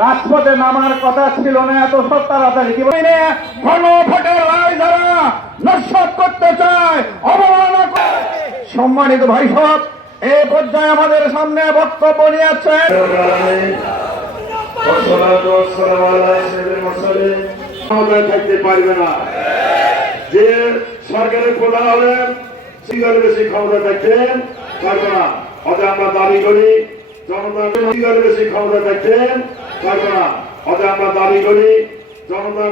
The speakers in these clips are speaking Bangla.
রাজপথে নামার কথা ছিল না এত তাড়াতাড়ি। গণভোটের রায় যারা নস্যাৎ করতে চায়, অবমাননা করে। সম্মানিত ভাই সব, এই পর্যায়ে আমাদের সামনে বক্তব্য নিয়েছেন থাকতে পারবে না। যে সরকারের প্রধান হলেন সিঙ্গারে বেশি ক্ষমতা থাকতে পারবে না। অতএব আমরা দাবি করি জনতা সিঙ্গারে বেশি ক্ষমতা থাকতে পারবে না। অতএব আমরা দাবি করি জনতা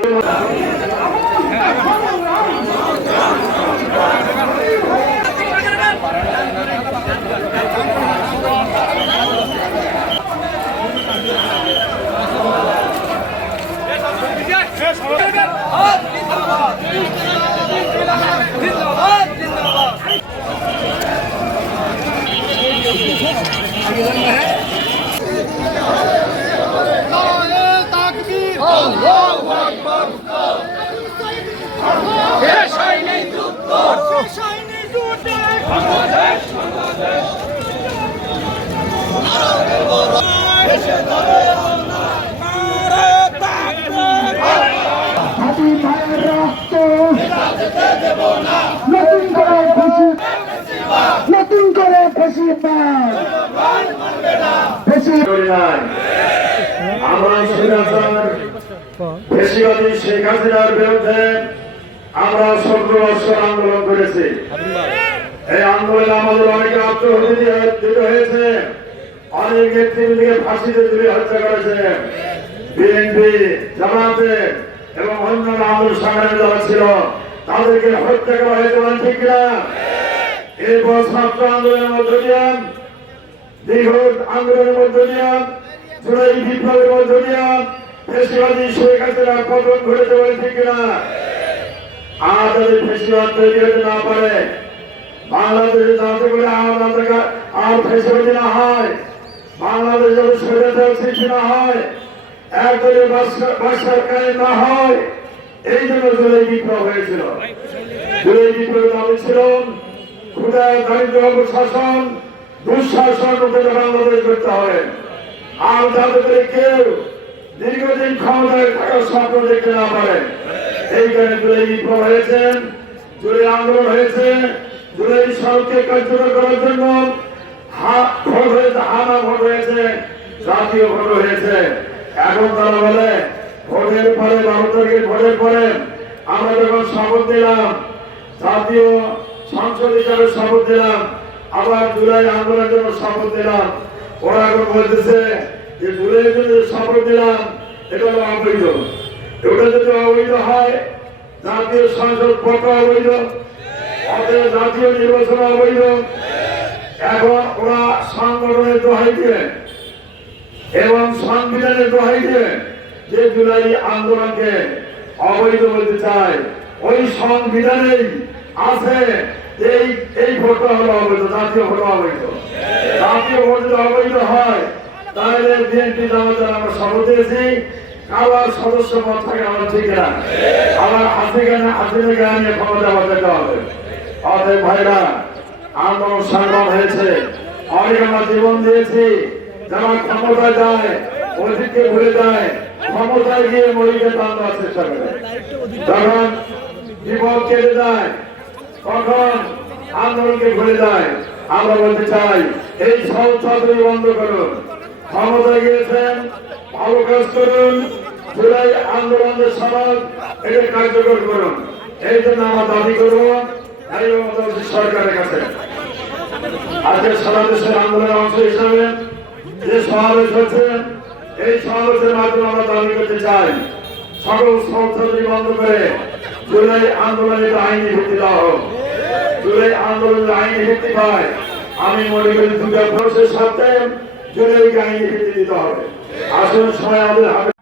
নতুন করে খুশি আমরা বেশিবাদী শেখ হাসিনার বিরুদ্ধে আমরা 17 বছর আন্দোলন করেছি। এই আন্দোলনে আমাদের অনেকে আত্মহত্যা দিতে হয়েছে, অনেক নেতৃবৃন্দকে ফাঁসিতে ঝুলিয়ে হত্যা করেছে। বিএনপি, জামাতে এবং অন্যান্য আন্দোলন সংগ্রামী যারা ছিল তাদেরকে হত্যা করা হয়েছে, ঠিক কিনা? এরপর ছাত্র আন্দোলনের মধ্য দিয়ে, দীর্ঘ আন্দোলনের মধ্য দিয়ে, জুলাই বিপ্লবের মধ্য দিয়ে ফেসিবাদী শেখ হাসিনার পতন ঘটেছে, ঠিক কিনা? আর যদি ফেসিবাদ তৈরি হতে না পারে, বাংলাদেশে যাতে করে আর ফেসিবাদী না হয়, বাংলাদেশ যদি স্বৈরাচার সৃষ্টি না হয়, একদলীয় বাদশার কায়েম না হয়, এই জন্য জুলাই বিপ্লব হয়েছিল। জুলাই বিপ্লবের দাবি ছিল ক্ষুধায় দারিদ্র শাসন, দুঃশাসন রূপে বাংলাদেশ করতে হবে। আর যাতে করে কেউ দীর্ঘদিন ক্ষমতায় থাকার স্বপ্ন দেখতে না পারে, এই কারণে জুলাই বিপ্লব হয়েছে, জুলাই আন্দোলন হয়েছে। জুলাই সড়ককে কার্যকর করার জন্য ভোট হয়েছে, হানা ভোট হয়েছে, জাতীয় ভোট হয়েছে। এখন তারা বলে ভোটের পরে 12 তারিখের ভোটের পরে আমরা যখন শপথ দিলাম, জাতীয় সংসদ হিসাবে শপথ দিলাম, আবার জুলাই আন্দোলনের জন্য শপথ দিলাম, ওরা এখন বলতেছে যে জুলাইয়ের জন্য শপথ দিলাম এটা হলো অবৈধ। ওটা যদি অবৈধ হয়, জাতীয় সংসদ পথ অবৈধ, অতএব জাতীয় নির্বাচন অবৈধ। এখন ওরা সংগঠনের দোহাই দিলেন এবং সংবিধানের দোহাই দিয়ে যে জুলাই আন্দোলনকে অবৈধ বলতে চায়, ওই সংবিধানেই আছে এই ভোটটা হলো অবৈধ, জাতীয় ভোট অবৈধ। জাতীয় ভোট যদি অবৈধ হয়, তাহলে বিএনপি জামাতের আমরা শপথ দিয়েছি আবার সদস্য পদ থাকে আমরা, ঠিক না? আবার হাসিনাকে আনিয়ে ক্ষমতা বাঁচাতে হবে। অতএব ভাইরা, আন্দোলন সংগ্রাম হয়েছে, অনেক আমরা জীবন দিয়েছি। যারা ক্ষমতায় যায় অতীতকে ভুলে যায়, ক্ষমতায় গিয়ে মরিকে টান দেওয়ার চেষ্টা করে। যখন বিপদ কেটে যায় তখন আন্দোলনকে ভুলে যায়। আমরা বলতে চাই এই সব চাকরি বন্ধ করুন, ক্ষমতায় গিয়েছেন ভালো কাজ করুন, জুলাই আন্দোলনের সমাজ এটা কার্যকর করুন। এই জন্য আমরা দাবি করবো সরকারের কাছে। আজকে সারা দেশের আন্দোলনের অংশ হিসাবে যে সমাবেশ হচ্ছে, এই সমাবেশের মাধ্যমে আমরা দাবি করতে চাই সকল সংস্থাগুলি বন্ধ করে জুলাই আন্দোলনের আইনি ভিত্তি দেওয়া হোক। জুলাই আন্দোলনের আইনি ভিত্তি পায়, আমি মনে করি 2 বছরের সাথে জুলাইকে আইনি ভিত্তি দিতে হবে। আসল সময় আমাদের হাতে।